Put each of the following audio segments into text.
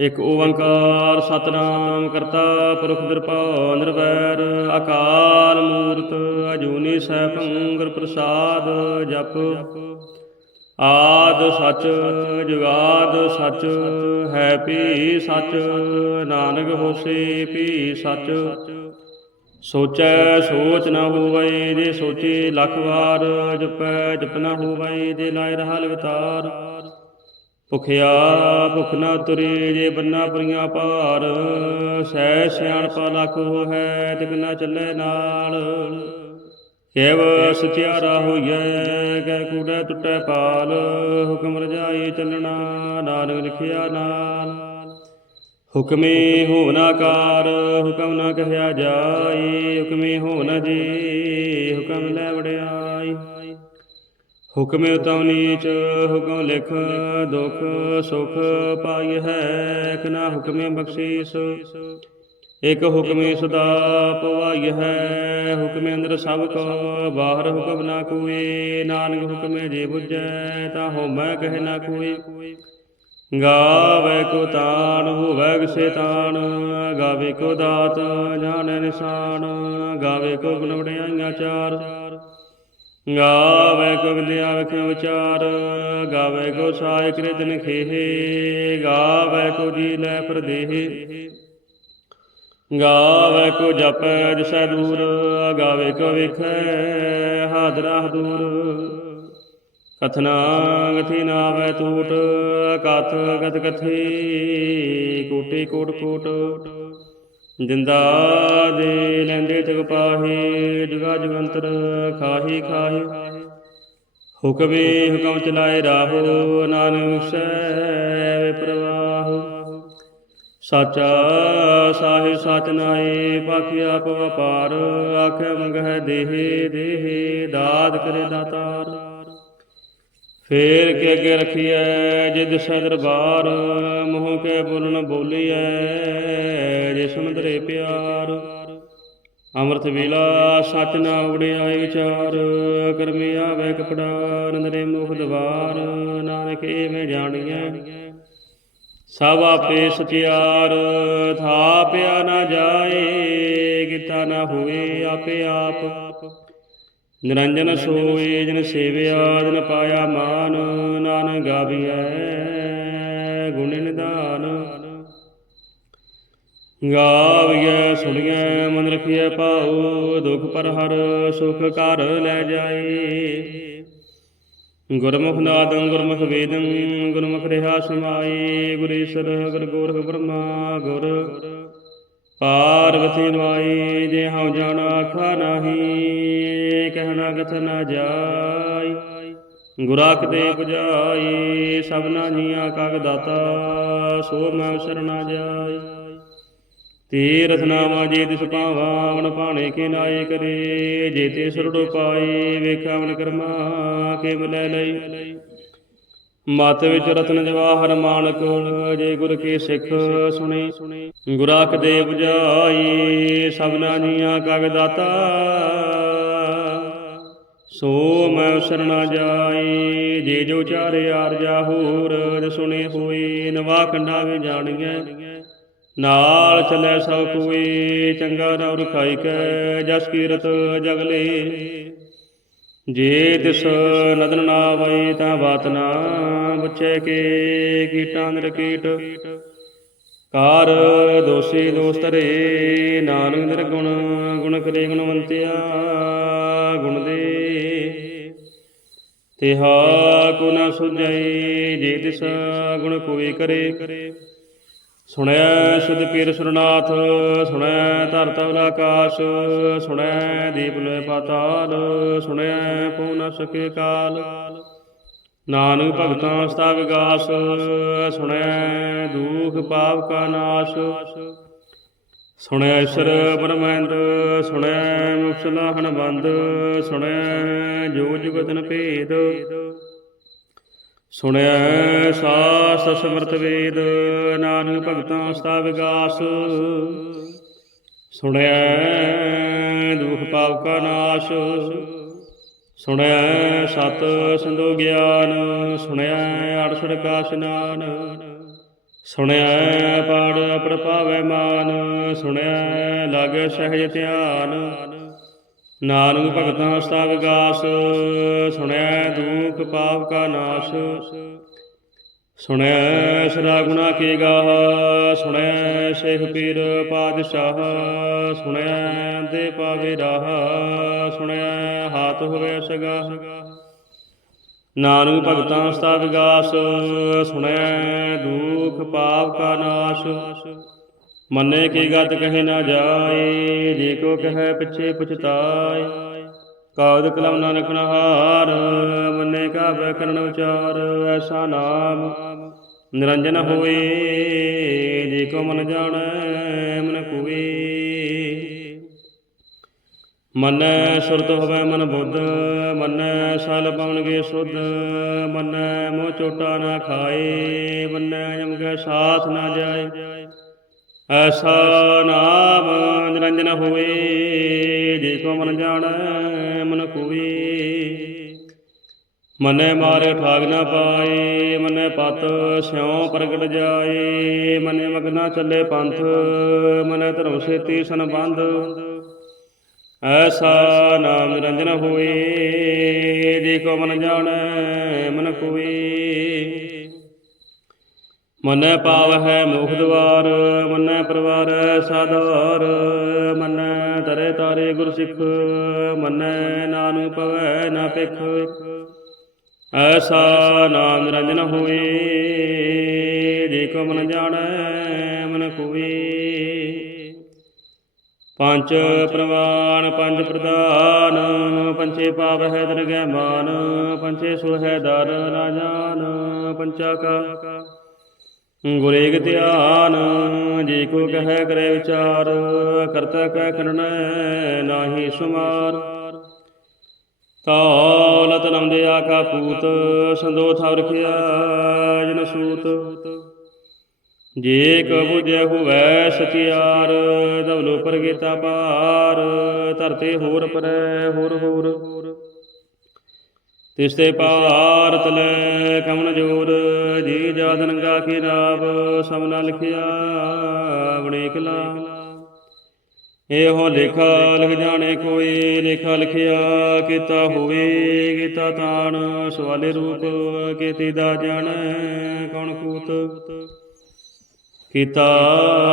ਇਕ ਓੰਕਾਰ ਸਤਨਾਮ ਕਰਤਾ ਪੁਰਖ ਨਿਰਭਉ ਨਿਰਵੈਰ, ਅਕਾਲ ਮੂਰਤ, ਅਜੂਨੀ ਸੈਭੰ ਗੁਰ ਪ੍ਰਸਾਦ ਜਪ। ਆਦ ਸਚ, ਜੁਗਾਦ ਸਚ, ਹੈ ਭੀ ਸੱਚ, ਨਾਨਕ ਹੋਸੀ ਭੀ ਸਚ। ਸੋਚੈ ਸੋਚ ਨਾ ਹੋਵੈ, ਜੇ ਸੋਚੇ ਲੱਖ ਵਾਰ, ਜਪੈ ਜਪ ਨਾ ਹੋਵੈ, ਜੇ ਲਾਇ ਰਹਾ ਲਗਤਾਰ। ਭੁਖਿਆ ਭੁਖ ਨਾ ਤੁਰੇ ਜੇ ਬੰਨਾ ਪੁਰੀਆਂ ਭਾਰ, ਸਹਿ ਸਿਆਣਪਾ ਲੱਖ ਹੈ ਤਿਕ ਨ ਚੱਲੇ ਨਾਲ। ਕੇਵ ਸਚਿਆਰਾ ਹੋਈਐ ਕੈ ਕੂੜੈ ਟੁੱਟੈ ਪਾਲ, ਹੁਕਮ ਰਜਾਈ ਚੱਲਣਾ ਨਾਨਕ ਲਿਖਿਆ ਨਾਲ। ਹੁਕਮੇ ਹੋਨਾਕਾਰ ਹੁਕਮ ਨਾ ਕਹਿਆ ਜਾਏ ਹੁਕਮੇ ਹੋਨ ਜੀ, ਹੁਕਮ ਲੈ ਵੜਿਆਈ ਹੁਕਮ ਉਤਮ ਨੀਚ ਹੁਕਮ ਲਿਖ, ਦੁਖ ਸੁਖ ਪਾਈ ਹੈ ਇਕ ਨਾ ਹੁਕਮੇ ਬਖਸ਼ੀਸ। ਇਕ ਹੁਕਮੇ ਸਦਾ ਪਵਾਈ ਹੈ, ਹੁਕਮੇ ਅੰਦਰ ਸਭ ਕੋ, ਬਾਹਰ ਹੁਕਮ ਨਾ ਕੋਏ, ਨਾਨਕ ਹੁਕਮੇ ਜੇ ਬੁਝੈ, ਤਾ ਹੋਮੈ ਕਹਿ ਨਾ ਕੋਏ। ਗਾਵੇ ਕੋ ਤਾਣ, ਹੋਵੇ ਕਿਸੇ ਤਾਣ, ਗਾਵੇ ਕੋ ਦਾਤ, ਜਾਣੈ ਨਿਸ਼ਾਨ, ਗਾਵੇ ਕੋ ਗੁਣ ਵਡਿਆਈਆਂ ਚਾਰ। ਗਾਵੇ ਕੋ ਵਿਦਿਆ ਵਿਖੇ ਵਿਚਾਰ ਗਾਵੇ ਕੋ ਸਾਇ ਕ੍ਰਿਤਨ ਖੇਹ, ਗਾਵੇ ਕੋ ਜੀ ਲੈ ਪਰਦੇਹ। ਗਾਵੇ ਕੋ ਜਪੈ ਦਿਸੈ ਦੂਰ, ਗਾਵੇ ਕੋ ਵੇਖੈ ਹਾਦਰਾ ਦੂਰ ਕਥਨਾ ਗਥੀ ਨਾਵੈ ਟੂਟ ਕਥ ਗਤ ਕਥੀ, ਕੋਟੇ ਕੋਟ ਕੋਟ। ਜਿੰਦਾ ਦੇ ਲੈਂਦੇ ਤਗ ਪਾਹੇ, ਜੁਗਾ ਜੁਗੰਤਰ ਖਾਹੀ ਖਾਹੀ। ਹੁਕਮੇ ਹੁਕਮ ਚਲਾਏ ਰਾਹੋ, ਨਾਨਕ ਸੈ ਵਿਪਰਵਾਹ ਸਾਚਾ ਸਾਹਿਬ ਸਚ ਨਾਏ ਪਾਖਿਆ ਪਵਪਾਰ ਆਖੇ ਮੰਗਹਿ ਦੇਹ ਦੇਹ ਦਾਤ ਕਰੇ ਦਾਤਾਰ। ਫੇਰ ਕੇ ਅੱਗੇ ਰਖੀਐ ਜੇ ਦਿਸੈ ਦਰਬਾਰ, ਮੋਹ ਕੇ ਬੋਲਣ ਬੋਲੀਐ, ਜੇ ਸੁਣ ਪਿਆਰ। ਅੰਮ੍ਰਿਤ ਵੇਲਾ, ਸਚ ਨਾ ਉੜਿਆਏ ਵਿਚਾਰ ਕਰਮੀ ਆਵੇ ਕਪੜਾ, ਨੰਦਰੇ ਮੁਖ ਦਵਾਰ, ਨਾਨਕ ਏਵੇਂ ਜਾਣੀਐ। ਸਭ ਆਪੇ ਸਚਿਆਰ, ਥਾਪਿਆ ਨਾ ਜਾਏ ਕੀਤਾ ਨਾ ਹੋਏ ਆਪੇ ਆਪ। ਨਿਰੰਜਨ ਸੋਏ ਜਨ ਸੇਵਿਆ ਜਨ ਪਾਇਆ ਮਾਨ ਨਾਨਕ ਗਾਵੀਐ ਗੁਣ ਨਿਦਾਨ ਗਾਵੀਐ ਸੁਣੀਐ ਮਨ ਰਖੀਐ ਪਾਉ ਦੁਖ ਪਰ ਹਰ ਸੁਖ ਘਰ ਲੈ ਜਾਏ। ਗੁਰਮੁਖ ਨਾਦੰ ਗੁਰਮੁਖ ਵੇਦੰ ਗੁਰਮੁਖ ਰਿਹਾ ਸਮਾਈ ਗੁਰੇਸ਼ਰ ਗੁਰ ਗੋਰਖ ਬ੍ਰਹਮਾ ਗੁਰ ਪਾਰਵਤੀ ਨਵਾਈ, ਜੇ ਹਉ ਜਾਣਾ ਆਖਾ ਨਾਹੀ, ਕਹਿਣਾ ਕਥ ਨਾ ਜਾਈ। ਗੁਰਾਖ ਦੇ 부ਜਾਈ ਸਭਨਾ ਜੀਆਂ ਕਾਗ ਦਾਤਾ, ਸੋ ਮੈਂ ਸਰਣਾ ਜਾਈ। ਤੀਰਥ ਨਾਮਾ ਜੇ ਦਿਸ ਪਾਵਾ ਮਨ ਭਾਣੇ ਕੇ ਨਾਏ ਕਰੇ, ਜੇ ਤੇ ਸਰੜੋ ਪਾਏ ਵੇਖਾ ਕਰਮਾ ਕੇ ਮਿਲੈ ਲਈ। ਮਤ ਵਿੱਚ ਰਤਨ ਜਵਾਹਰ ਮਾਨਕ ਜੇ ਗੁਰ ਕੀ ਸਿੱਖ ਸੁਣੀ। ਗੁਰਾਖ ਦੇ 부ਜਾਈ ਸਭਨਾ ਜੀਆਂ ਕਾਗ ਦਾਤਾ। ਸੋ ਮੈਂ ਸਰਣਾ ਜਾਈ, ਜੇ ਜੋ ਚਾਰੇ ਆਰਜਾ ਹੋਰ ਸੁਣੇ ਹੋਏ ਨਵਾ ਖੰਡਾ ਵੀ ਜਾਣੀਐ। ਨਾਲ ਚੱਲੇ ਸਭ ਕੋਈ, ਚੰਗਾ ਨਾ ਰਖਾਈ ਕੈ, ਜਸ ਕੀਰਤ ਜਗਲੇ ਜੇ ਤਿਸ ਨਦਨ ਨਾ ਆਵੈ ਤਾਂ ਬਾਤ ਨਾ ਬਚੈ ਕੇ ਕੀਟਾਂ ਨਿਰ ਕੀਟ। ਕਾਰ ਦੋਸੀ ਦੋਸ ਧਰੇ ਨਾਨਕ ਨਿਰਗੁਣ ਗੁਣ ਕਰੇ ਗੁਣਵੰਤਿਆ, ਗੁਣ ਦੇ। ਤਿਹਾ ਕੋ ਨ ਸੁਝੈ ਜੇ ਤਿਸ ਗੁਣ ਕੋਈ ਕਰੇ ਸੁਣੈ ਸੁਧ ਪੀਰ ਸੁਰਨਾਥ, ਸੁਣੈ ਧਰਤ ਅਵਲ ਆਕਾਸ਼ ਸੁਣਿਆ ਦੀਪ ਲੋਏ ਪਾਤਾਲ ਸੁਣਿਆ ਪਉ ਨ ਸਕੇ ਕਾਲ। ਨਾਨਕ ਭਗਤਾਂ ਸਤਾ ਵਿਗਾਸ ਸੁਣਿਆ ਦੁਖ ਪਾਪ ਕਾ ਨਾਸ਼। ਸੁਣਿਆ ਈਸ਼ਰ ਬ੍ਰਹਮੰਡ ਸੁਣਿਆ ਮੁਕਤ ਲਾਹਣ ਬੰਦ ਸੁਣਿਆ ਜੋ ਜੁਗਤਨ ਭੇਦ। ਸੁਣਿਆ ਸਾਸ ਸਮਰਤ ਵੇਦ, ਨਾਨਕ ਭਗਤਾਂ ਸਤਾ ਵਿਗਾਸ। ਸੁਣਿਆ ਦੁਖ ਪਾਪ ਕਾ ਨਾਸ਼। ਸੁਣਿਆ ਸਤ ਸੰਦੋ ਗਿਆਨ। ਸੁਣਿਆ ਅੜਸੜ ਕਾ ਇਸ਼ਨਾਨ। ਸੁਣਿਆ ਪਾੜ ਪੜ ਪਾਵੈ ਮਾਨ। ਸੁਣਿਆ ਲਾਗੇ ਸਹਿਜ ਧਿਆਨ। ਨਾਨਕ ਭਗਤਾਂ ਸਤਾ ਵਿਗਾਸ ਸੁਣੈ ਦੁਖ ਪਾਪ ਕਾ ਨਾਸ਼। ਸੁਣੈ ਸਦਾ ਗੁਨਾ ਕੀ ਗਾਹ, ਸੁਣੈ ਸ਼ੇਖ ਪੀਰ ਪਾਦਸ਼ਾਹ ਸੁਣੈ ਦੇ ਪਾਵੇ ਰਾਹ ਸੁਣਿਆ ਹਾਥ ਹੋਵੇ ਸਗਾਹ। ਨਾਨਕ ਭਗਤਾਂ ਸਤਾ ਵਿਗਾਸ ਸੁਣੈ ਦੁਖ ਪਾਪ ਕਾ ਨਾਸ਼। ਮੰਨੇ ਕੀ ਗਤ ਕਹੇ ਨਾ ਜਾਏ, ਜੇ ਕੋ ਕਹੈ ਪਿਛੇ ਪਛਤਾਏ। ਕਾਦ ਕਲਮ ਨਾਨਕ ਨਹਾਰ, ਮੰਨੇ ਕਾ ਬੈ ਕਰਨ ਵਿਚਾਰ ਐਸਾ ਨਾਮ ਨਿਰੰਜਨ ਹੋਏ। ਜੇ ਕੋ ਮਨ ਜਾਣੈ, ਮਨ ਕੁਵੇ ਮੰਨੈ ਸੁਰਤ ਹੋਵੇ ਮਨ ਬੁੱਧ, ਮੰਨੈ ਸਲ ਪਾਉਣਗੇ ਸੁਧ, ਮੰਨੈ ਮੋਹ ਚੋਟਾ ਨਾ ਖਾਏ, ਮੰਨੈ ਜਮ ਕੇ ਸਾਥ ਨਾ ਜਾਏ। ਐਸਾ ਨਾਮ ਨਿਰੰਜਨ ਹੋਵੇ, ਜੇ ਕੋ ਮਨ ਜਾਣੈ, ਮਨ ਕੋਏ ਮਨੈ ਮਾਰੇ ਠਾਗ ਨਾ ਪਾਏ, ਮਨੈ ਪਤ ਸਿਉ ਪ੍ਰਗਟ ਜਾਏ। ਮਨੈ ਮਗਨਾ ਚੱਲੇ ਪੰਥ, ਮਨੈ ਧਰਮ ਸੇਤੀ ਸੰਬੰਧ। ਐਸਾ ਨਾਮ ਨਿਰੰਜਨ ਹੋਏ ਜੇ ਕੋ ਮਨ ਜਾਣੈ, ਮਨ ਕੋਏ ਮਨੈ ਪਾਵਹਿ ਮੁਖ ਦਵਾਰ, ਮਨੈ ਪਰਵਾਰ ਸਾਧਾਰ, ਮਨੈ ਤਰੇ ਤਾਰੇ ਗੁਰ ਸਿੱਖ, ਮਨੈ ਨਾਨਕ ਪਵੈ ਨਾ ਪਿਖ ਐਸਾ ਨਾਮ ਰੰਜਨ ਹੋਏ, ਜੇ ਮਨ ਜਾਣੈ, ਮਨ ਕੋਏ। ਪੰਜ ਪ੍ਰਵਾਨ, ਪੰਜ ਪ੍ਰਧਾਨ ਪੰਚੇ ਪਾਪ ਹੈ ਦਰਗਹਿ ਮਾਨ ਪੰਚੇ ਸੁਰ ਹੈ ਦਰ ਨਾ ਪੰਚਾ ਕਾ ਗੁਰੇਗ ਧਿਆਨ, ਜੇ ਕੋ ਕਹੈ ਕਰੇ ਵਿਚਾਰ, ਕਰਤਾ ਕਹਿ ਕਰਨੈ ਨਾਹੀ ਸੁਮਾਰ। ਕੌਲਤ ਨਮ ਦੇ ਆਕਾ ਪੂਤ, ਸੰਦੋ ਥਵ ਰਖਿਆ ਜਨ ਸੂਤ। ਜੇ ਕੋ ਬੁਝੈ ਹੁਵੈ ਸਚਿਆਰ, ਦਵਲੋ ਪਰਗੇਤਾ ਪਾਰ, ਧਰਤੇ ਹੋਰ ਪਰੈ ਹੋਰ ਹੋਰ। ਤਿਸਤੇ ਪਾਰ ਤਲੇ ਕਮਨ ਜੋਰ, ਜੀ ਜਾਦਨਗਾ ਕੀ ਨਾਮ ਸਮਨਾ ਲਿਖਿਆ ਬਣੇ ਕਲਾ ਇਹੋ ਲੇਖਾ ਲਿਖ ਜਾਣੇ ਕੋਈ, ਲੇਖਾ ਲਿਖਿਆ ਕੀਤਾ ਹੋਵੇ, ਕੀਤਾ ਤਾਣ, ਸਵਾਲੇ ਰੂਪ, ਕੀਤੀ ਦਾ ਜਾਣੈ, ਕੌਣ ਕੂਤ? ਕੀਤਾ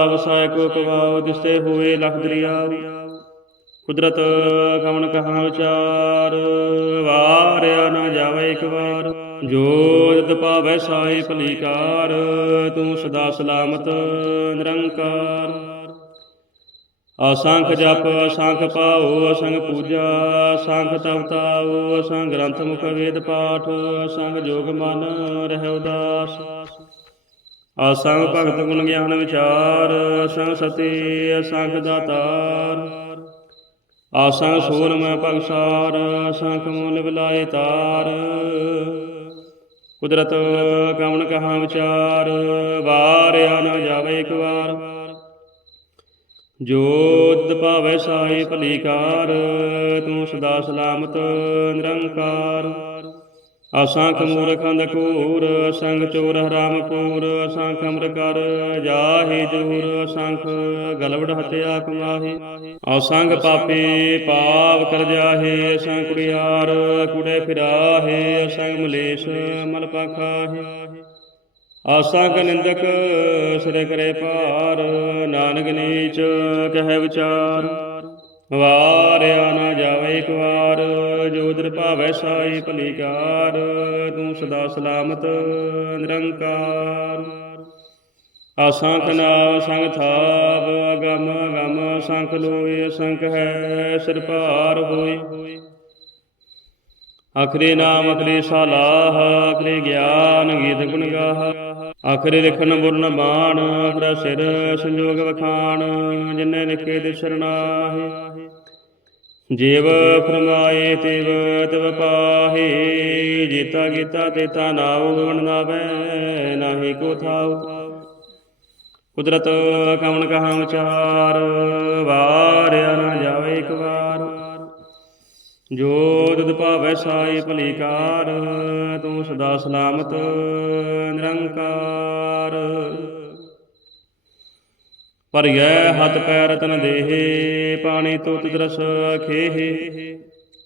ਵਸਾਇ ਕੋ ਕਵਾਉ ਦਿਸਤੇ ਹੋਏ ਲਖ ਦਰਿਆ। ਕੁਦਰਤ ਕਵਣ ਕਹਾ ਵਿਚਾਰ, ਵਾਰਿਆ ਨਾ ਜਾਵੇ ਇੱਕ ਵਾਰ। ਜੋ ਜਦ ਪਾਵੈ ਸਾਈ ਭਲੀਕਾਰ ਤੂੰ ਸਦਾ ਸਲਾਮਤ, ਨਿਰੰਕਾਰ। ਅਸੰਖ ਜਪ, ਅਸੰਖ ਪਾਉ, ਅਸੰਖ ਪੂਜਾ, ਅਸੰਖ ਤਪ ਤਾਉ, ਅਸੰਖ ਗ੍ਰੰਥ ਮੁਖ ਵੇਦ ਪਾਠ, ਅਸੰਖ ਜੋਗ ਮਨ ਰਹਿ ਉਦਾਸ। ਅਸੰਖ ਭਗਤ ਗੁਣ ਗਿਆਨ ਵਿਚਾਰ, ਅਸੰਖ ਸਤੀ, ਅਸੰਖ ਦਾਤਾਰ। ਆਸਾਂ ਸੂਰਮ ਮੈਂ ਭਗਸਾਰ ਮੂਲ ਬਿਲਾਏ ਤਾਰ। ਕੁਦਰਤ ਕਵਣ ਕਹਾ ਵਿਚਾਰ, ਵਾਰਿਆ ਨਾ ਜਾਵੇ ਇੱਕ ਵਾਰ। ਜੋਤ ਭਾਵੇ ਸਾਈ ਭਲੀਕਾਰ, ਤੂੰ ਸਦਾ ਸਲਾਮਤ ਨਿਰੰਕਾਰ। ਅਸੰਖ ਮੂਰਖ ਕੂਰ, ਅਸੰਖ ਚੋਰ ਹਰਾਮਪੂਰ ਅਸੰਖ ਅਮਰ ਕਰ ਜਾਹੇ ਜੂਰ ਅਸੰਖ ਗਲਵੜ ਹਤਿਆ ਕਮਾਹੇ। ਅਸੰਖ ਪਾਪੀ ਪਾਪ ਕਰ ਜਾਹੇ, ਅਸੰਖ ਕੁੜਿਆਰ ਕੁੜੇ ਫਿਰਾਹੇ, ਅਸੰਖ ਮਲੇਸ਼ ਮਲ ਪਾਖਾਹੇ। ਅਸੰਖ ਨਿੰਦਕ ਸਿਰ ਕਰੇ ਭਾਰ, ਨਾਨਕ ਨੀਚ ਕਹੈ ਵਿਚਾਰ। ਵਾਰਿਆ ਨਾ ਜਾਵੇ ਇੱਕ ਵਾਰ, ਜੋ ਦਰ ਭਾਵੈ ਸਾਈ ਭਲੀਕਾਰ, ਤੂੰ ਸਦਾ ਸਲਾਮਤ, ਨਿਰੰਕਾਰ। ਅਸੰਖ ਨਾਮ ਸੰਗ ਥਾਪ ਅਗਮ ਅਗਮ ਸੰਖ ਲੋਏ, ਸੰਖ ਹੈ ਸਿਰ ਭਾਰ ਹੋਈ ਆਖਰੀ ਨਾਮ ਆਖਰੀ ਸਲਾਹ ਆਖਰੀ ਗਿਆਨ ਗੀਤ ਗੁਣ ਗਾਹ। ਆਖਰੀ ਲਿਖਨ ਬੁਰਨ ਬਾਣ ਆਖਰਾ ਸਿਰ ਸੰਜੋਗ ਵਖਾਣ ਜਿਨੇ ਲਿਖੇ ਦੇ ਸਰਣਾਹੇ ਜੀਵ ਫਰਮਾਏ ਤਿਵ ਤਵ ਪਾਹੇ, ਜੀਤਾ ਗੀਤਾ ਤੇਤਾ ਨਾਉ ਗਵਣ ਨਾਵੇ, ਨਾਹੀ ਕੋ ਥਾਉ। ਕੁਦਰਤ ਕਵਣ ਕਹਾ ਵਿਚਾਰ, ਵਾਰਿਆ ਨਾ ਜਾਵੇ ਇੱਕ ਵਾਰ। ਜੋ ਤੁਧ ਭਾਵੈ ਸਾਈ ਭਲੀਕਾਰ, ਤੂੰ ਸਦਾ ਸਲਾਮਤ, ਨਿਰੰਕਾਰ। ਭਰਿਐ ਹੱਥ ਪੈਰ ਤਨ ਦੇਹ, ਪਾਣੀ ਤੋਤ ਦਰਸ ਖੇਹ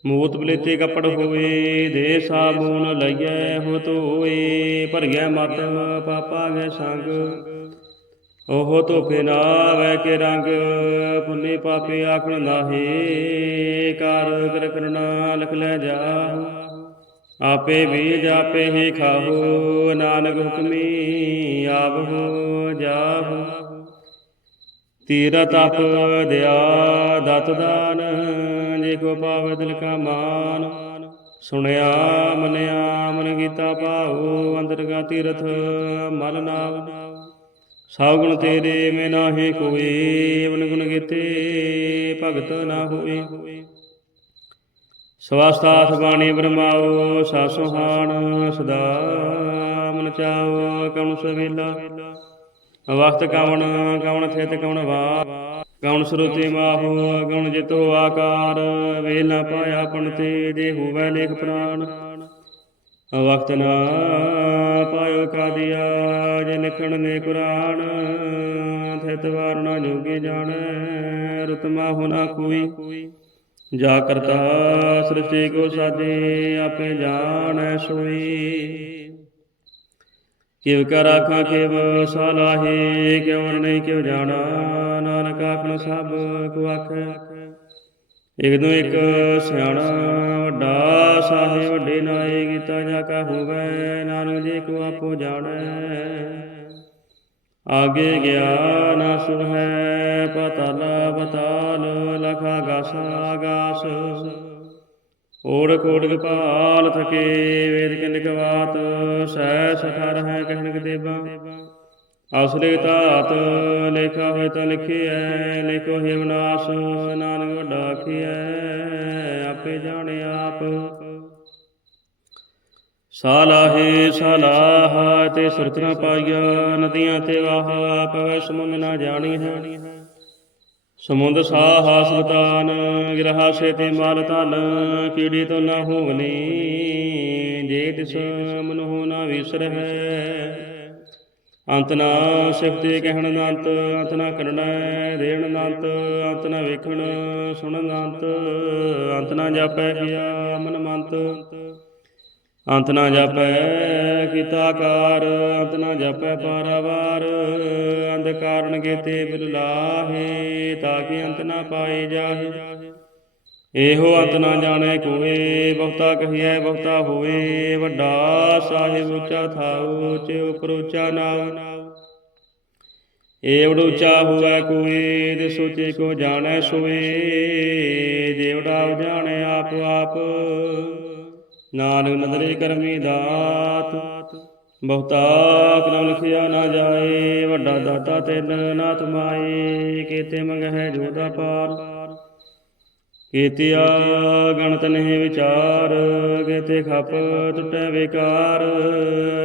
ਮੂਤ ਬਲੇਤੇ ਕੱਪੜ ਹੋਏ, ਦੇ ਸਾਬੂਨ ਲਈਐ ਹੋ ਤੋਏ ਭਰਿਐ ਮਤ ਪਾਪਾ ਗੈ ਸੰਗ ਉਹ ਧੋਖੇ ਨਾ ਵੈ ਕੇ ਰੰਗ ਪੁੰਨੇ ਪਾਪੇ ਆਖਣ ਨਾਹੀ ਕਾਰ ਕਰ ਕਰਨਾ ਲਖ ਲੈ ਜਾਹੁ। ਆਪੇ ਬੀਜ ਆਪੇ ਹੀ ਖਾਹੋ, ਨਾਨਕ ਹੁਕਮੀ ਆਪ ਹੋ ਜਾਹੋ। ਤੀਰ ਤਪ ਦਿਆ ਦਤ ਦਾਨ, ਜੇ ਕੋ ਪਾਵੇ ਦਿਲ ਕਾ ਮਾਨ। ਸੁਣਿਆ, ਮਨਿਆ, ਮਨ ਗੀਤਾ ਪਾਉ ਅੰਤਰਗਾ ਤੀਰਥ ਮਲ ਨਾਮ ਸਭ ਗੁਣ ਤੇਰੇ ਮੇ ਨਾਹੀ ਕੋਈ ਅਵਨ ਗੁਣ ਗੀਤੇ ਭਗਤ ਨਾ ਹੋਏ। ਸਵਾਸਤਾਥ ਬਾਣੀ ਬ੍ਰਹਮਾਓ ਸਾਸੁਹਾਨ ਸਦਾ ਮਨ ਚਾਓ, ਕਉਣ ਸਵੇਲਾ। ਵਕਤ ਕਵਣ ਕਵਣ ਥਿਤ ਕਵਣ ਵਾ ਕਵਣ ਸਰੂਤੀ ਮਾਹੋ ਗਉਣ ਜਿਤੋ ਆਕਾਰ। ਵੇਲ ਨਾ ਪਾਇਆ ਪਣ ਤੇ ਜੇ ਹੋਵੇ ਲੇਖ ਪ੍ਰਾਨ ਵਕਤ ਨਾ ਪਾਇਓ ਕਾਦੀਆ ਲਿਖਣ ਨੇ ਕੁਰਾਨ, ਥਿਤ ਵਾਰਣਾ ਜੋਗੇ ਜਾਣੈ, ਰਤਮਾ ਹੋਣਾ ਕੋਈ ਜਾ ਕਰਤਾ ਸ੍ਰਿਸ਼ਟੀ ਕੋ ਸਾਜੇ ਆਪੇ ਜਾਣੈ ਸੋਈ। ਕਿਵ ਕਰ ਆਖਾਂ ਕਿਵ ਸਲਾਹੇ, ਕਿਉ ਨਹੀਂ ਕਿਉ ਜਾਣਾ, ਨਾਨਕ ਆਪਣ ਸਭ ਕੋ ਆਖੈ। ਇਕ ਨੂੰ ਇੱਕ ਸਿਆਣਾ, ਵੱਡਾ ਸਾਹੇ ਵੱਡੇ ਨਾਏ ਗੀਤਾ ਜਾ ਕਾ ਹੋਵੇ, ਨਾਨਕ ਜੀ ਕੋ ਆਪੋ ਜਾਣੈ। ਆਗੇ ਗਿਆ ਨਾ ਸੁਰ ਹੈ, ਪਤਲ ਪਤਾਲ ਲਖਾ ਗਸ ਆਗਾਸ। ਓੜ ਕੋੜ ਗਪਾਲ ਥਕੇ ਵੇਦ ਕਿੰਨਕ ਬਾਤ ਸਹਿ ਸਠਰ ਹੈ ਕਹਿਣਕ ਦੇਵਾ ਅਸਲੇ ਧਾਤ, ਲੇਖਾ ਹੋਏ ਤਾਂ ਲਿਖਿਐ, ਲਿਖੋ ਹੀ ਨਾਨਕ ਵੱਡਾ ਆਖਿਐ, ਆਪੇ ਜਾਣੇ ਆਪ। ਸਾਲਾਹੇ ਸਾਲਾਹ ਤੇ ਸੁਰਤ ਨਾ ਪਾਈਆ, ਨਦੀਆਂ ਤੇ ਵਾਹ ਪਵੈ ਸਮੁੰਦ ਨਾ ਜਾਣੀ ਹੈ। ਸਮੁੰਦ ਸਾਹ ਸੁਲਤਾਨ ਗਿਰਹਾ ਸੇ ਤੇ ਮਾਲ ਧਨ, ਕੀੜੀ ਤੋਂ ਨਾ ਹੋਵਨੀ, ਜੇ ਤਿਸ ਮਨੁ ਨਾ ਵਿਸਰ ਹੈ। ਅੰਤ ਨਾ ਸਿਫਤੇ ਕਹਿਣ ਅਨੰਤ ਅੰਤ ਨਾ ਕਰਨਾ ਦੇਣ ਅਨੰਤ ਅੰਤ ਨਾ ਵੇਖਣ, ਸੁਣਨ ਅੰਤ ਅੰਤ ਨਾ ਜਾਪੈ ਗਿਆ ਮਨ ਮੰਤ। ਅੰਤ ਨਾ ਜਾਪੈ ਕੀਤਾ ਆਕਾਰ, ਅੰਤ ਨਾ ਜਾਪੈ ਪਾਰਾਵਾਰ। ਅੰਧ ਕਾਰਨ ਕੀਤੇ ਬਿਲ ਤਾਂ ਕਿ ਅੰਤ ਨਾ ਪਾਏ ਜਾਹੇ। ਇਹੋ ਅੰਤ ਨਾ ਜਾਣੇ ਕੋਏ, ਬਹੁਤਾ ਕਹੀਐ, ਬਹੁਤਾ ਹੋਏ। ਵੱਡਾ ਸਾਹਿਬ ਉੱਚਾ ਥਾਉ, ਉੱਚੇ ਉਪਰ ਉੱਚਾ ਨਾਉ। ਏਵੜ ਉੱਚਾ ਹੋਵੇ ਕੋਈ ਦੇ ਸੋਚੇ ਕੋ ਜਾਣੈ ਸੋਏ। ਦੇਵੜਾ ਜਾਣੈ ਆਪ ਆਪ ਨਾਨਕ ਨਦਰੇ ਕਰਮੀ ਦਾਤ ਬਹੁਤਾ ਕਲਮ ਲਿਖਿਆ ਨਾ ਜਾਏ, ਵੱਡਾ ਦਾਤਾ ਤਿਨ ਨਾਥ ਮਾਏ, ਕੀਤੇ ਮੰਗਹਿ ਜੋਦਾ ਪਾਰ ਕੀਤਿਆ ਗਣਤ ਨਹੀਂ ਵਿਚਾਰ, ਕੀਤੇ ਖਪ ਟੁੱਟੈ ਵਿਕਾਰ,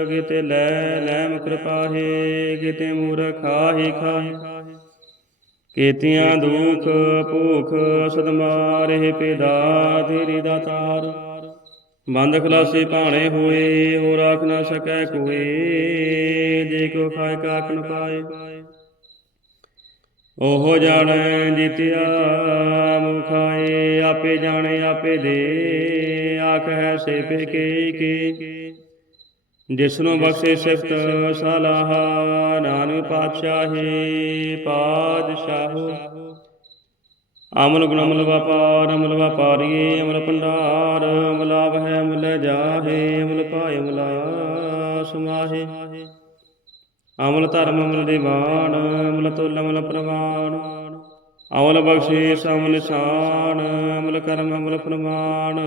ਕੀਤੇ ਲੈ ਲੈ ਮੁਕਰ ਪਾਹੇ ਕੀਤੇ ਮੂਰਖ ਆਹੀ ਖਾਹੇ। ਕੀਤਿਆਂ ਦੁਖ ਭੂਖ ਸਦਮਾਰੇ ਪਿਦਾ ਤੇਰੀ। ਦਾਤਾਰ ਬੰਦ ਖਲਾਸੀ ਭਾਣੇ ਹੋਏ ਹੋ ਰਾਖ ਨਾ ਸਕੈ ਕੋਏ। ਜੇ ਕੋ ਖਾਇ ਕਾਕ ਨ ਪਾਏ। ਉਹ ਜਾਣੈ ਜਿਤਿਆ ਮੁਖਾਏ, ਆਪੇ ਜਾਣੇ, ਆਪੇ ਦੇ। ਆਖ ਹੈ ਸੇ ਕੇ ਕੇ। ਜਿਸਨੂੰ ਬਖਸ਼ੇ ਸਿਫਤ ਸਲਾਹ, ਨਾਨਕ ਪਾਤਸ਼ਾਹੀ, ਪਾਤਸ਼ਾਹੋ। ਅਮਲ ਗੁਣ ਅਮਲ ਵਪਾਰ, ਅਮਲ ਵਪਾਰੀਏ, ਅਮਲ ਭੰਡਾਰ ਅਮਲਾਭ ਹੈ ਅਮਲ ਜਾਹੇ, ਅਮਲ ਭਾਇ ਅਮਲਾ ਸਮਾਹੇ ਅਮਲ ਧਰਮ, ਅਮਲ ਦੀਵਾਨ ਅਮਲ ਤੁਲ, ਅਮਲ ਪ੍ਰਵਾਨ ਅਮਲ ਬਖਸ਼ੀਸ ਅਮਲ ਨਿਸ਼ਾਨ, ਅਮਲ ਕਰਮ, ਅਮਲ ਪ੍ਰਮਾਨ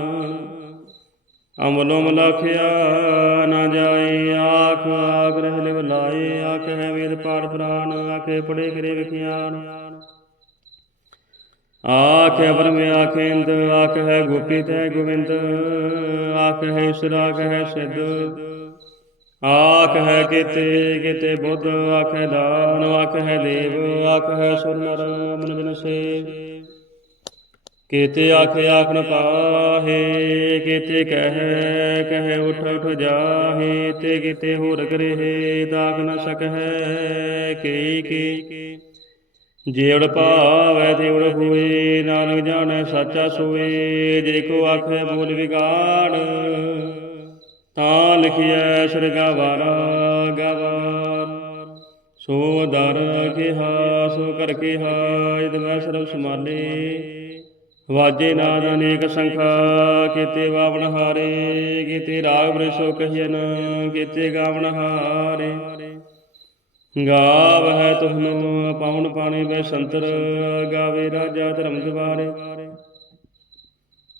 ਅਮਲੋਂ ਮਲਖਿਆ ਨਾ ਜਾਏ, ਆਖ ਆਖ ਲਿਵ ਲਾਏ, ਆਖ ਹੈ ਵੇਦ ਪਾਠ ਪੁਰਾਣ, ਆਖੇ ਪੜੇ ਕਰੇ ਵਿਖਿਆਨ ਆਖ ਹੈ ਬ੍ਰਹਮ ਆਖ ਆਖ ਹੈ ਗੋਪੀ ਤੈ ਗੋਵਿੰਦ ਆਖ ਹੈ ਈਸ਼ਰ, ਆਖ ਹੈ ਸਿੱਧ ਆਖ ਹੈ ਕਿਤੇ ਕਿਤੇ ਬੁੱਧ, ਆਖ ਹੈ ਦਾਨ, ਆਖ ਹੈ ਦੇਵ, ਆਖ ਹੈ ਸੁਨਰ ਮਨ ਜਨ ਸੇਵ। ਕੀਤੇ ਆਖ ਆਖ ਪਾਹੇ ਕੀਤੇ ਕਹਿ ਕਹਿ ਉਠ ਉਠ ਜਾਹੇ, ਤੇ ਕੀਤੇ ਹੋਰ ਗ੍ਰਹਿ ਦਾਗ ਨ ਸਕਹਿ। ਕੀ ਕੀ ਜੇਵੜ ਭਾਵੈ ਤੇਵੜ ਹੋਏ ਨਾਨਕ ਜਾਣੈ, ਸਾਚਾ ਸੋਏ ਜੇ ਕੋ ਆਖੇ ਬੋਲ ਵਿਗਾੜ, ਤਾਂ ਲਿਖਿਐ ਸਰਗਾਵਾਰਾ ਗਵਾਰ ਸੋ ਦਰ ਕਿਹਾ, ਸੋ ਕਰ ਕਿਹਾ, ਇਦ ਮੈਂ ਸਰਬ ਸਮਾਲੇ। ਵਾਜੇ ਨਾਦ ਅਨੇਕ ਸੰਖਾ, ਕੀਤੇ ਵਾਵਣ ਹਾਰੇ, ਕੀਤੇ ਰਾਗ ਬ੍ਰਿਸ਼ੋ ਕਹੀਨ ਕੀਤੇ ਗਾਵਣ ਹਾਰੇ। ਗਾਵ ਹੈ ਤੁਹਨੂੰ ਪਾਉਣ ਪਾਣੀ ਬੈ ਸੰਤਰ, ਗਾਵੇ ਰਾਜਾ ਧਰਮ ਦਵਾਰੇ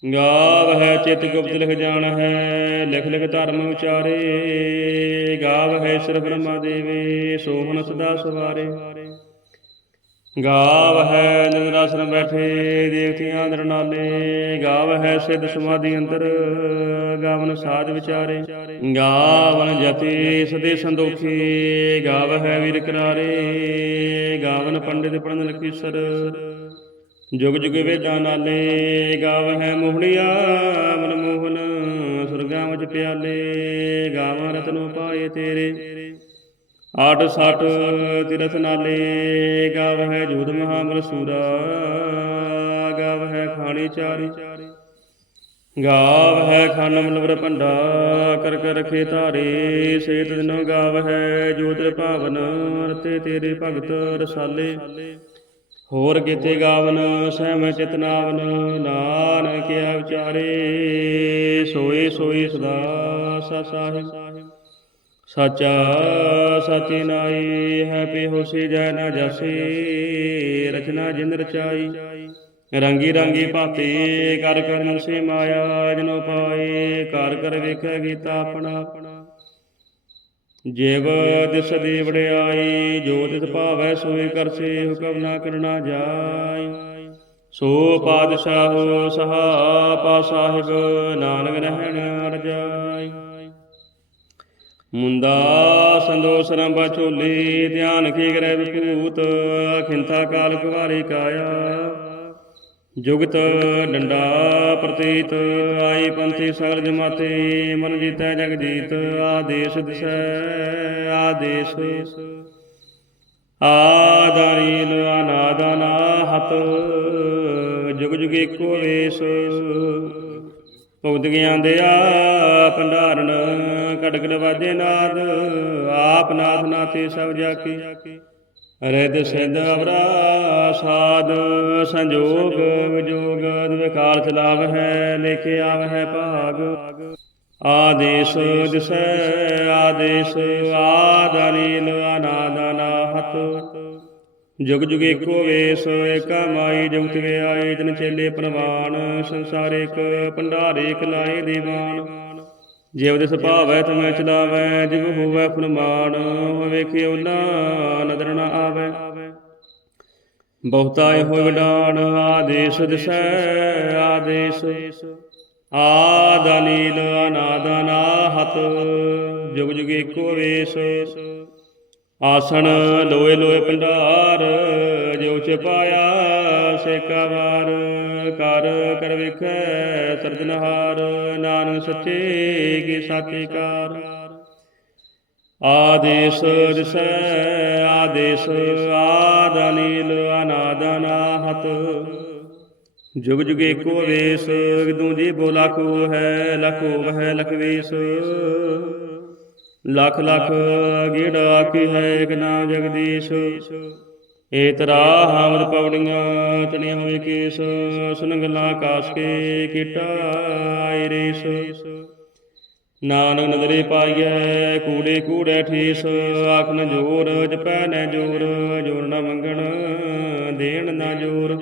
ਗਾਵ ਹੈ ਚਿਤ ਗੁਪਤ ਲਿਖ ਜਾਣ ਹੈ, ਲਿਖ ਲਿਖ ਧਰਮ ਵਿਚਾਰੇ ਗਾਵ ਹੈ ਸਿਰ ਬ੍ਰਹਮਾ ਦੇਵੇ ਸੋਹਣ ਸਦਾ ਸਵਾਰੇ। ਗਾਵ ਹੈ ਨਿੰਦਰਾਸਨ ਬੈਠੇ ਦੇਵਤਿਆਂ ਅੰਦਰ ਗਾਵ ਹੈ ਸਿੱਧ ਸਮਾਧੀ ਅੰਦਰ, ਗਾਵਨ ਸਾਧ ਵਿਚਾਰੇ। ਗਾਵਨ ਜਤੀ ਸਦੇ ਸੰਦੋਖੀ ਗਾਵ ਹੈ ਵੀਰ ਕਰਾਰੇ, ਗਾਵਨ ਪੰਡਿਤ ਪੜਨ ਲਖੀਸਰ ਜੁਗ ਜੁਗ ਵੇਦਾਂ ਨਾਲੇ ਗਾਵ ਹੈ ਮੋਹਣੀਆ, ਮਨ ਮੋਹਨ, ਸੁਰਗਾਂ ਵਿੱਚ ਪਿਆਲੇ, ਗਾਵਾਂ ਰਤਨੋ ਪਾਏ ਤੇਰੇ। ਆਠ ਸੱਠ ਤਿਰਥ ਨਾਲੇ ਗਾਵ ਹੈ ਜੋਧ ਮਹਾਬਲ ਸੂਰਾ ਗਾਵ ਹੈ ਖਾਣੀ ਚਾਰੀ। ਗਾਵ ਹੈ ਖਾਨ ਮਲਵਰ ਭੰਡਾ, ਕਰ ਕਰ ਰਖੇ ਧਾਰੇ, ਸੇਤ ਦਿਨੋ ਗਾਵ ਹੈ ਜੋਤਿ ਭਾਵਨ, ਰਤੇ ਤੇਰੇ ਭਗਤ ਰਸਾਲੇ। ਹੋਰ ਕੀਤੇ ਗਾਵਨ, ਸਹਿਮ ਚਿਤਨਾਵਨ ਨਾਨਕ ਆ ਵਿਚਾਰੇ, ਸੋਏ ਸੋਏ ਸਦਾ ਸਾ ਸਾਹਿਬ। ਸਾਚਾ ਸਾਚੀ ਨਾਈ ਹੈ ਬੇਹੋਸੀ ਜੈ ਨਾ ਜਾਸੀ, ਰਚਨਾ ਜਿੰਦ ਰਚਾਈ। ਰੰਗੀ ਰੰਗੀ ਭਾਤੀ ਕਰ ਕਰਨ ਸੇ ਮਾਇਆ, ਜਨੋ ਪਾਏ ਕਰ ਕਰ ਵੇਖੈ ਗੀਤਾ ਆਪਣਾ। ਜਿਵ ਦਿਸ ਦੀ ਵਡਿਆਈ ਜੋ ਤਿਸ ਭਾਵੈ ਸੋਈ ਕਰਸੇ, ਹੁਕਮ ਨਾ ਕਰਨਾ ਜਾਈ। ਸੋ ਪਾਤਸ਼ਾਹ ਸਹਾ ਪਾ ਸਾਹਿਬ, ਨਾਨਕ ਰਹਿਣ ਰਜਾਈ ਮੁੰਦਾ ਸੰਦੋਸ ਰੰਬਾ ਝੋਲੀ, ਧਿਆਨ ਕੀ ਗ੍ਰਹਿ ਵਿਭੂਤ ਖਿੰਥਾ ਕਾਲ ਕੁਵਾਰੀ ਕਾਇਆ। ਜੁਗਤ ਡੰਡਾ ਪ੍ਰਤੀਤ, ਆਈ ਪੰਥੀ ਸਗਲ ਜਮਾਤੇ, ਮਨ ਜੀਤੈ ਜਗ ਜੀਤ, ਆਦੇਸ਼ ਦਿਸੈ, ਆਦੇਸ਼। ਆਦਾਰੀਲ ਅਨਾਦਨਾ ਹਤ ਜੁਗ ਜੁਗ ਏਕੋ ਵੇਸ। ਭੁਗਤ ਗਿਆਂ ਦਿਆ ਭੰਡਾਰਨ ਕਟਕ ਵਾਜੇ ਨਾਦ, ਆਪ ਨਾਥ ਨਾਤੇ ਸਭ ਜਾ ਰਿਦ ਸਿਧ ਅਵਰਾ ਸਾਧ, ਸੰਜੋਗ ਵਿਜੋਗ, ਵਿਕਾਲ ਚਲਾਵ ਹੈ, ਲੇਖੇ ਆਵ ਹੈ ਭਾਗ। ਆਦੇਸ਼ ਦਿਸੈ ਆਦੇਸ਼ ਆਦਨੀਲ ਅਨਾਦਨਾ ਹਤ ਜੁਗ ਜੁਗ ਏਕੋ ਵੇਸ, ਏਕਾ ਮਾਈ ਜੁਗਤ ਵੇ ਆਏ ਜਨ ਚੇਲੇ ਪ੍ਰਵਾਨ ਸੰਸਾਰ ਭੰਡਾਰੇ ਏਕ ਲਾਏ ਦੀਵਾਨ। ਜਿਵ ਦੇ ਸੁਭਾਵੈ ਤੁਮੈ ਚਲਾਵੈ ਜਿਵ ਹੋਵੈ ਫਰਮਾਨ ਵੇਖੇ ਉਲਾ ਨਦਰ ਨ ਆਵੈ। ਬਹੁਤਾ ਹੋਇ ਵਡਾਨ, ਆਦੇਸ਼ ਦਿਸੈ, ਆਦੇਸ਼। ਆਦਨੀਲ ਅਨਾਦਨਾ ਹਤ ਜੁਗ ਜੁਗ ਏਕੋ ਵੇਸ। ਆਸਣ ਲੋਏ ਲੋਏ ਭੰਡਾਰ, ਜਿਉ ਚ ਪਾਇਆ ਸੇਕਾ ਵਾਰ, ਕਰ ਕਰ ਵੇਖੈ ਸਰਜਨਹਾਰ, ਨਾਨਕ ਸੱਚੇ ਕੀ ਸਾਚੀਕਾਰ ਆਦੇਸ਼ ਦਿਸੈ ਆਦੇਸ਼ ਆਦਨੀਲ ਅਨਾਦਨਾ ਹਤ ਜੁਗ ਜੁਗ ਏਕੋ ਵੇਸ ਵਿਦੂ ਜੀ ਬੋਲਾ ਲਖੋ ਹੈ, ਲਖੋ ਵਹਿ ਲਖ ਵੇਸ। ਲਖ ਲਖ ਗੇੜਾ ਕੀ ਹੈ ਇਕ ਨਾਮ ਜਗਦੀਸ਼। ਏ ਤਰਾ ਹਮਦ ਪਵੜੀਆਂ ਚਣੀਆਂ ਹੋਏ ਕੇਸ ਸੁਨ ਗੱਲਾਂ ਕਾਸ ਕੇ ਕੀਟਾ ਆਏ ਰੇਸ। ਨਾਨਕ ਨਦਰੇ ਪਾਈਐ, ਕੂੜੇ ਕੂੜੇ ਠੇਸ ਆਖਨ ਜੋਰ ਜਪੈ ਨੈ ਜੋਰ ਜੋਰ ਨਾ ਮੰਗਣ ਦੇਣ ਨਾ ਜੋਰ।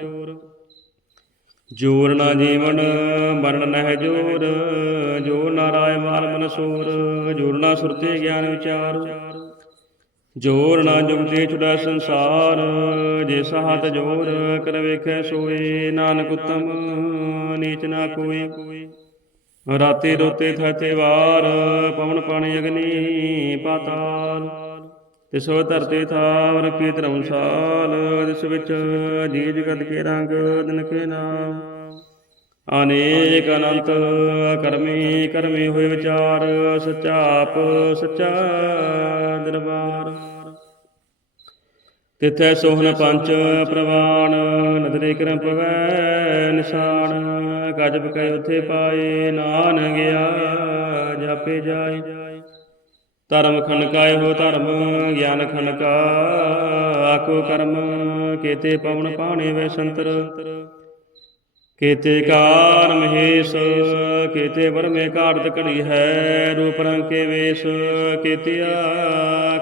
ਜੋਰ ਨਾ ਜੀਵਨ, ਮਰਨ ਨਹਿ ਜੋਰ ਜੋ ਨਾਰਾਇ ਮਾਲ ਮਨ ਸੂਰ, ਜੋਰ ਨਾ ਸੁਰਤੇ ਗਿਆਨ ਵਿਚਾਰ। ਜੋਰ ਨਾ ਜੁਗਤੇ ਛੁਡਾ ਸੰਸਾਰ, ਜੇ ਸਹਤ ਜੋਰ ਕਰ ਵੇਖੈ ਸੋਏ, ਨਾਨਕ ਉਤਮ ਨੀਚ ਨਾ ਕੋਈ ਰਾਤੇ ਰੋਤੇ ਥਤੇ ਵਾਰ ਪਵਨ ਪਾਣੀ ਅਗਨੀ ਪਾਤਾਲ। ਤਿਸੋ ਧਰਤੇ ਥਾਵ ਰਖੀ ਧਰਮਸਾਲ, ਜਿਸ ਵਿੱਚ ਜੀ ਜਗਤ ਕੇ ਰੰਗ ਦਿਨ ਕੇ ਨਾਮ। ਅਨੇਕ ਅਨੰਤ ਕਰਮੀ ਕਰਮੀ ਹੋਏ ਵਿਚਾਰ, ਸੱਚਾ ਆਪ ਦਰਬਾਰ। ਤਿਥੈ ਸੋਹਣ ਪੰਚ ਪ੍ਰਵਾਨ, ਨਦਰੇ ਕਰਮ ਪਵੈ ਨਿਸ਼ਾਨ। ਗਜਬ ਕੈ ਉਥੇ ਪਾਏ ਨਾਨ ਗਿਆ ਜਾਪੇ ਜਾਏ। ਧਰਮ ਖਨਕਾਏ ਹੋ ਧਰਮ, ਗਿਆਨ ਖਣਕਾ ਆਖੋ ਕਰਮ, ਕੇਤੇ ਪਵਨ ਪਾਣੇ ਵੈ ਸੰਤਰ। ਕੇਤੇ ਕਾਰ ਮਹੇਸ਼, ਕੇਤੇ ਵਰਮੇ ਘਾੜਤ ਘੜੀ ਹੈ, ਰੂਪ ਰੰਗ ਕੇ ਵੇਸ਼ ਕੇਤਿਆ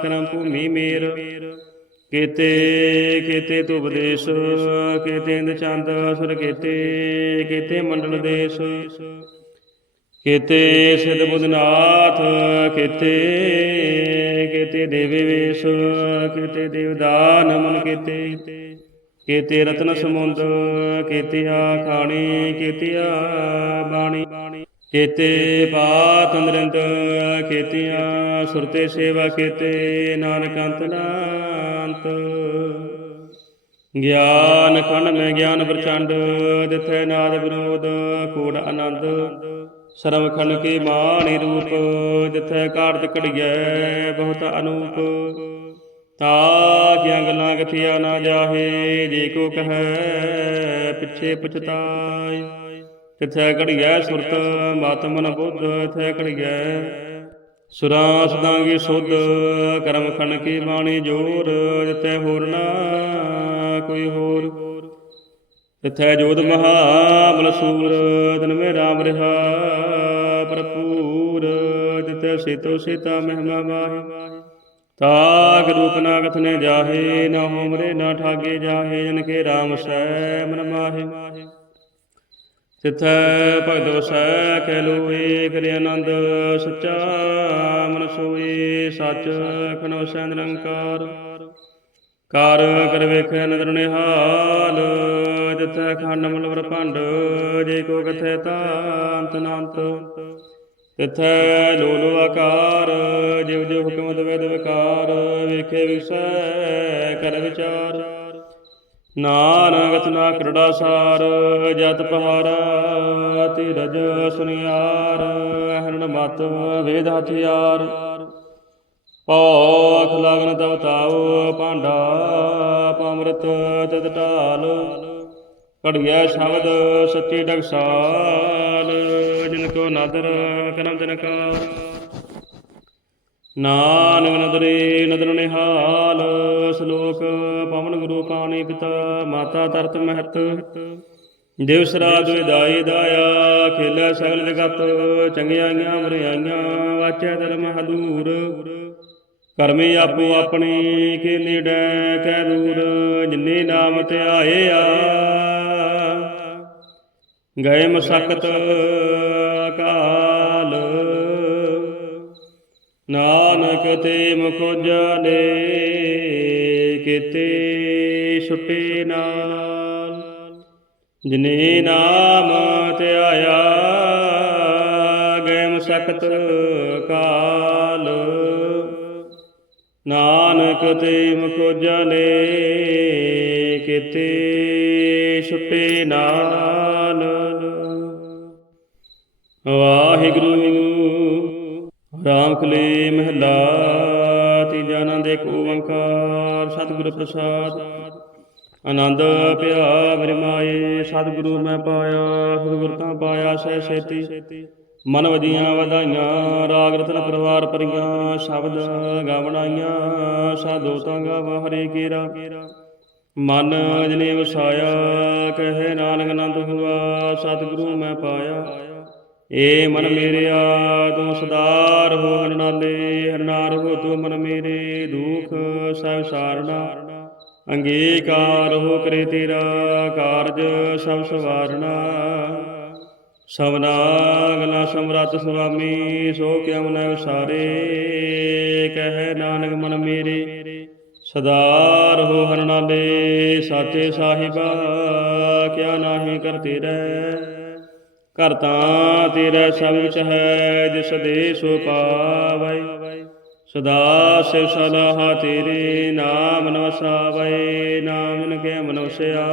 ਕਰਮ ਭੂਮੀ ਮੇਰ। ਕੇਤੇ ਕੇਤੇ ਤੂ ਉਪਦੇਸ਼ ਕੇਤੇ ਇੰਦ ਚੰਦ ਸੁਰ ਕੇਤੇ ਕੇਤੇ ਮੰਡਲ ਦੇਸ਼। ਕਿਤੇ ਸਿਧ ਬੁੱਧਨਾਥ, ਕੇਤੇ ਕਿਤੇ ਦੇਵੇ ਵੇਸ਼, ਕੇਤੇ ਦੇਵਦਾਨ ਮਨ ਕੇਤੇ ਕੇਤੇ ਰਤਨ ਸਮੁੰਦ ਕੇਤਿਆ ਖਾਣੀ ਕੇਤਿਆ ਬਾਣੀ ਕੇਤੇ ਪਾਤ ਨਰਿੰਦ ਕੇਤਿਆ ਸੁਰਤੇ ਸੇਵਾ ਕੀਤੇ ਨਾਨਕ ਅੰਤ ਨਾੰਤ। ਗਿਆਨ ਖੰਡ ਮੈਂ ਗਿਆਨ ਪ੍ਰਚੰਡ, ਜਿਥੈ ਨਾਦ ਵਿਨੋਦ ਕੂੜ ਆਨੰਦ। ਸਰਮ ਖੰਡ ਕੀ ਮਾਣੀ ਰੂਪ, ਜਿਥੈ ਕਾੜਤ ਘੜੀਐ ਬਹੁਤ ਅਨੂਪ। ਤਾ ਕਿਆ ਗੱਲਾਂ ਕਥਿਆ ਨਾ ਜਾਹੇ, ਜੇ ਕੋ ਕਹੈ ਪਿੱਛੇ ਪਛਤਾਇ ਤਿਥੈ ਘੜੀਐ ਸੁਰਤ ਮਤ ਮਨ ਬੁੱਧ ਇਥੈ ਘੜੀਐ ਸੁਰਾਂ ਸਦਾਂਗੀ ਸੁਧ। ਕਰਮ ਖਣ ਕੀ ਬਾਣੀ ਜੋਰ ਜਿਤੈ ਹੋਰ ਨਾ ਕੋਈ ਹੋਰ। ਤਿਥੈ ਜੋਤ ਮਹਾਬਲ ਸੂਰ ਤਨ ਮੇ ਰਾਮ ਰਹਾ ਭਰਪੂਰ ਜਿਤੈ ਸੀਤੋ ਸੀਤਾ ਮਹਿਮਾ ਮਾਹੀ। ਤਾਗ ਰੂਪ ਨਾ ਕਥਨੇ ਜਾਹੇ, ਨਾ ਹੋਮਰੇ ਨਾ ਠਾਗੇ ਜਾਹੇ, ਜਨ ਕੇ ਰਾਮ ਸੈ ਮਨ ਮਾਹੇ। ਤਿਥੈ ਭਗਤ ਵਸੈ ਕੈ ਲੋਏ ਕਰਿ ਆਨੰਦ, ਸੱਚਾ ਮਨ ਸੋਏ, ਸੱਚ ਖਨ ਵਸੈ ਨਿਰੰਕਾਰ। ਕਾਰ ਕਰ ਵੇਖੈ ਨਦਰ ਨਿਹਾਲ ਤਿਥੈ ਖੰਡ ਮਲ ਭੰਡ, ਜੇ ਕੋ ਕਥੈ ਤਾਂਤ ਨਾੰਤ। ਤਿਥੈ ਲੋਲੋ ਆਕਾਰ ਜਿਵ ਜਿਵ ਹੁਕਮ ਦਵੇ ਦਵਕਾਰ ਵੇਖੇ ਵਿਸੈ ਕਰ ਵਿਚਾਰ। ਨਾਨਕ ਨਾ ਕਰੜਾ ਸਾਰ, ਜਤ ਪਹਾਰਾ, ਧੀਰਜ ਸੁਨਿਆਰ, ਹਰਣ ਮਤ ਵੇਦ ਹਥਿਆਰ। ਪੌਖ ਲਗਨ ਤਵ ਤਾਉ ਭਾਂਡਾ ਪਮਰਤ ਤਦ ਢਾਲ। ਘੜਿਆ ਸ਼ਬਦ ਸੱਚੀ ਟਕਸਾਲ ਜਿਨ ਕੋ ਨਦਰ ਕਰਮ ਦਿਨਕਾਰ ਨਾਨਕ ਨਦਰੇ ਨਦਰ ਨਿਹਾਲ, ਸ਼ਲੋਕ ਪਵਨ ਗੁਰੂ ਕਾਣੀ ਪਿਤਾ ਮਾਤਾ ਤਰਤ ਮਹਤ। ਦਿਵਸ ਰਾਤ ਵਿਦਾਈ ਦਾਇਆ, ਖੇਲੇ ਸਗਲ ਜਗਤ, ਚੰਗਿਆਈਆਂ ਮਰਿਆਈਆਂ, ਵਾਚੈ ਧਰਮ ਹਦੂਰ। ਕਰਮੀ ਆਪੋ ਆਪਣੀ ਕੇ ਨੇੜੇ ਕੈ ਦੂਰ, ਜਿਨੇ ਨਾਮ ਧਿਆਏ ਗਏ ਮਸਕਤ ਕਾਲ ਨਾਨਕ ਤੇ ਮੁਖ ਜਾਣੇ, ਕਿਤੇ ਛੁਟੇ ਨਾਲ। ਜਿਨੇ ਨਾਮ ਧਿਆਇਆ ਗਏ ਮਸਕਤ ਕਾਲ ਨਾਨਕ ਤੇ ਮੁਖ ਜਾਣੇ ਕਿਤੇ ਛੁਟੇ ਨਾਲ ਵਾਹਿਗੁਰੂ ਰਾਮ ਕਲੇ ਮਹਲਾ ਤੀਜਾ ਦੇ ਏਕ ਓੰਕਾਰ ਸਤਿਗੁਰ ਪ੍ਰਸਾਦ। ਆਨੰਦ ਪਿਆ ਮੇਰੇ ਮਾਏ, ਸਤਿਗੁਰੂ ਮੈਂ ਪਾਇਆ, ਸਤਿਗੁਰ ਤਾਂ ਪਾਇਆ, ਸਹਿ ਸੇਤੀ। ਮਨ ਵਜੀਆਂ ਵਧਾਈਆਂ, ਰਾਗ ਰਤਨ ਪਰਿਵਾਰ ਪਰੀਆਂ ਸ਼ਬਦ ਗਾਵਣਾਈਆਂ, ਸਾਧੋ ਤਾਂ ਗਾਵਾ ਹਰੇ ਕੇਰਾ। ਮਨ ਜਨੇ ਵਸਾਇਆ, ਕਹੇ ਨਾਨਕ ਨੰਦ ਹੁਆ, ਸਤਿਗੁਰੂ ਮੈਂ ਪਾਇਆ। ਏ ਮਨ ਮੇਰਿਆ ਤੂੰ ਸਦਾ ਰਹੋ ਹਰਨਾਲੇ ਹਰਨਾਰ ਹੋ ਤੂੰ ਮਨ ਮੇਰੇ, ਦੁਖ ਸਭ ਸਾਰਣਾ ਅੰਗੀਕਾਰ ਹੋ ਕਰੇ ਤੇਰਾ, ਕਾਰਜ ਸਭ ਸਵਾਰਣਾ ਸਭਨਾ ਗਲਾ ਸਮਰੱਥ ਸੁਆਮੀ, ਸੋ ਕਿਉ ਨ ਵਿਸਾਰੇ ਕਹੈ ਨਾਨਕ ਮਨ ਮੇਰੇ, ਸਦਾ ਰਹੋ ਹਰਨਾਲੇ ਸਾਚੇ ਸਾਹਿਬਾ, ਕਿਆ ਨਾਹੀ ਕਰਤੇ ਰਹਿ? ਘਰ ਤਾਂ ਤੇਰਾ ਸਭ ਕੁਛ ਹੈ, ਜਿਸ ਦੇ ਸੋ ਪਾਵੈ। ਸਦਾ ਸਿਵ ਸਲਾਹਾ ਤੇਰੇ ਨਾਮ ਨਵਸਾਵੈ, ਨਾਮ ਕੇ ਮਨੁਸਿਆ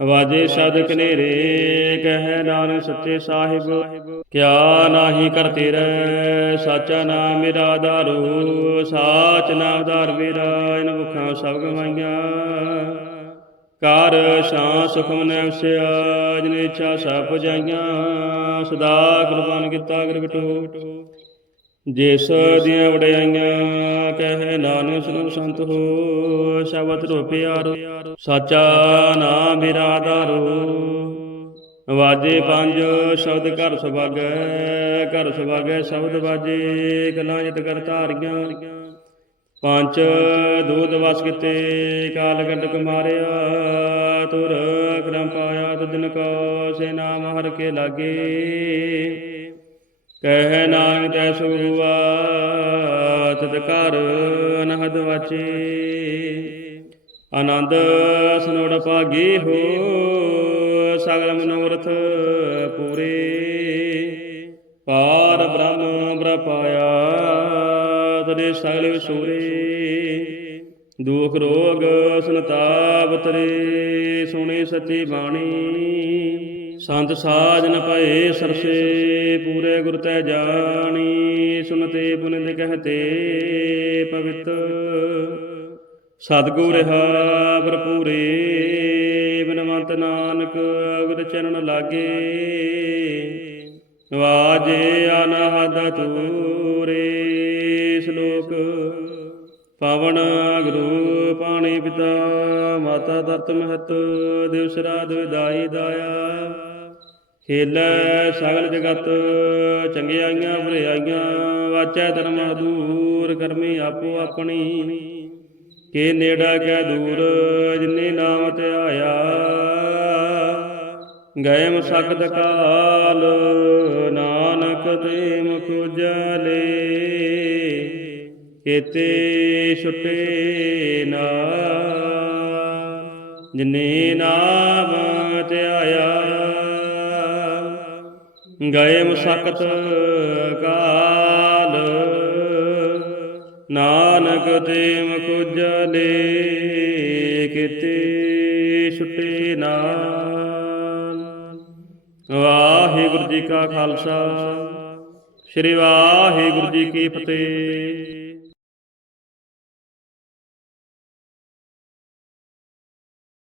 ਵਾਜੇ ਸਦ ਕਨੇਰੇ ਕਹਿ ਨਾਨਕ ਸੱਚੇ ਸਾਹਿਬ, ਕਿਆ ਨਾਹੀ ਕਰ ਤੇਰੇ, ਸਾਚਾ ਨਾਮ ਮੇਰਾ ਆਧਾਰੂ ਸਾਚ ਨਾਮ ਆਧਾਰ ਮੇਰਾ, ਇਨ ਭੁੱਖਾਂ ਸਭ ਗਵਾਈਆਂ ਕਾਰ ਸ਼ਾਂ ਸੁਖਮ ਮਨੈ ਵਸਿਆ ਜਿਨ ਇੱਛਾ ਸਭ ਪੁਜਾਈਆਂ, ਸਦਾ ਕੁਰਬਾਨ ਕੀਤਾ ਅਗਰ ਬਿਟੋ। ਜਿਸ ਦੀਆਂ ਵਡਿਆਈਆਂ, ਕਹੇ ਨਾਨਕ ਸੁਨ ਸੰਤ ਹੋ, ਸ਼ਬਦ ਰੋ ਪਿਆਰੋ ਸਾਚਾ ਨਾਮ ਮੇਰਾ ਆਧਾਰੂ ਵਾਜੇ ਪੰਜ, ਸ਼ਬਦ ਘਰ ਸੁਭਾਗੈ ਘਰ ਸੁਭਾਗੈ, ਸ਼ਬਦ ਵਾਜੇ, ਕਲਾਂ ਜਿਤ ਕਰ ਧਾਰੀਆਂ। ਪੰਜ ਦੂਧ ਵਸ ਕਿਤੇ, ਕਾਲ ਗੰਡਕ ਮਾਰਿਆ, ਤੁਰ ਕਰਮ ਪਾਇਆ ਤੁਦਨ ਕੋ ਸੇ ਨਾਮ ਹਰ ਕੇ ਲਾਗੇ। ਕਹਿ ਨਾਨਕ ਤੈ ਸੁ ਹੁਆ ਕਰ ਅਨਹਦ ਵਾਚੇ। ਆਨੰਦ ਸਨੋੜ ਭਾਗੀ ਹੋ, ਸਗਲ ਮਨੋਰਥ ਪੂਰੇ। ਪਾਰ ਬ੍ਰਹਮ ਬ੍ਰਪਾਇਆ ਤਦੇ ਸਗਲ ਵਿਸੂਰੇ। ਦੁਖ ਰੋਗ ਸੰਤਾਪ ਤਰੇ, ਸੁਣੀ ਸੱਚੀ ਬਾਣੀ। ਸੰਤ ਸਾਜਨ ਭਏ ਸਰਸੇ, ਪੂਰੇ ਗੁਰ ਤੈ ਜਾਣੀ, ਸੁਨਤੇ ਪੁਨਿਤ ਕਹਤੇ ਪਵਿੱਤ। ਸਤਿਗੁਰ ਰਹਾ ਭਰਪੂਰੇ ਬਿਨਵੰਤ ਨਾਨਕ ਅਗਦ ਚਰਨ ਲਾਗੇ। ਵਾਜੇ ਅਨਹਦ ਤੂਰੇ ਸ਼ਲੋਕ ਪਵਨ ਗੁਰੂ ਪਾਣੀ ਪਿਤਾ, ਮਾਤਾ ਦਰਤ ਮਹਤ, ਦਿਵਸ ਰਾਤ ਵਿਦਾਈ ਦਾਇਆ। ਖੇਲੈ ਸਗਲ ਜਗਤ ਚੰਗਿਆਈਆਂ ਭਲਾਈਆਂ ਵਾਚੈ ਧਰਮ ਦੂਰ, ਕਰਮੀ ਆਪੋ ਆਪਣੀ। ਕੇ ਨੇੜਾ, ਕੈ ਦੂਰ, ਜਿਨੇ ਨਾਮ ਤੇ ਆਇਆ। ਗਏ ਮਸਕਤ ਕਾਲ, ਨਾਨਕ ਤੇ ਮੁਖ ਉਜਲੇ। ਕੇਤੇ ਛੁਟੇ ਨਾ, ਜਿਨੇ ਨਾਮ ਤੇ ਆਇਆ। ਗਏ ਮਸਕਤ ਕਾਲ ਨਾਨਕ ਤੇ ਮਕੁਜਲੇ ਕਿਤੇ ਛੁਟੇ ਨਾਲ। ਵਾਹਿਗੁਰੂ ਜੀ ਕਾ ਖਾਲਸਾ, ਸ੍ਰੀ ਵਾਹਿਗੁਰੂ ਜੀ ਕੀ ਫਤਿਹ।